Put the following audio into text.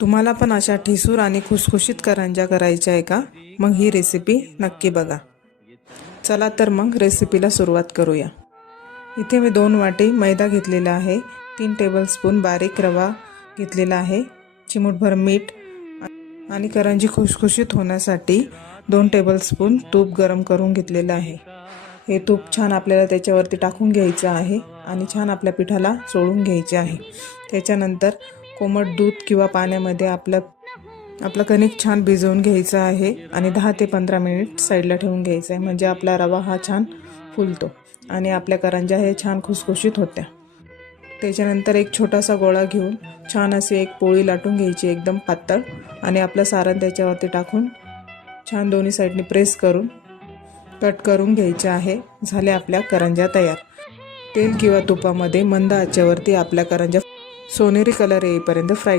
तुम्हाला पण अशा ठिसूर आणि खुसखुशीत करंजा करायच्या आहे का? मग ही रेसिपी नक्की बघा. चला तर मग रेसिपीला सुरुवात करूया. इथे मी दोन वाटी मैदा घेतलेला आहे तीन टेबलस्पून बारीक रवा घेतलेला आहे चिमूटभर मीठ आणि करंजी खुसखुशीत होण्यासाठी दोन टेबलस्पून तूप गरम करून घेतलेलं आहे. हे तूप छान आपल्याला त्याच्यावरती टाकून घ्यायचं आहे आणि छान आपल्या पिठाला चोळून घ्यायचे आहे. त्याच्यानंतर कोमट दूध किंवा पाण्यामध्ये आपलं आपलं कणिक छान भिजवून घ्यायचं आहे आणि दहा ते पंधरा मिनिट साईडला ठेवून घ्यायचं आहे. म्हणजे आपला रवा हा छान फुलतो आणि आपल्या करंजा हे छान खुसखुशीत होत्या. त्याच्यानंतर एक छोटासा गोळा घेऊन छान अशी एक पोळी लाटून घ्यायची एकदम पातळ आणि आपलं सारण त्याच्यावरती टाकून छान दोन्ही साईडने प्रेस करून कट करून घ्यायचे आहे. झाल्या आपल्या करंजा तयार. तेल किंवा तुपामध्ये मंद आचेवरती आपल्या సో నీరి కలర్ అయిపోయింది ఫ్రై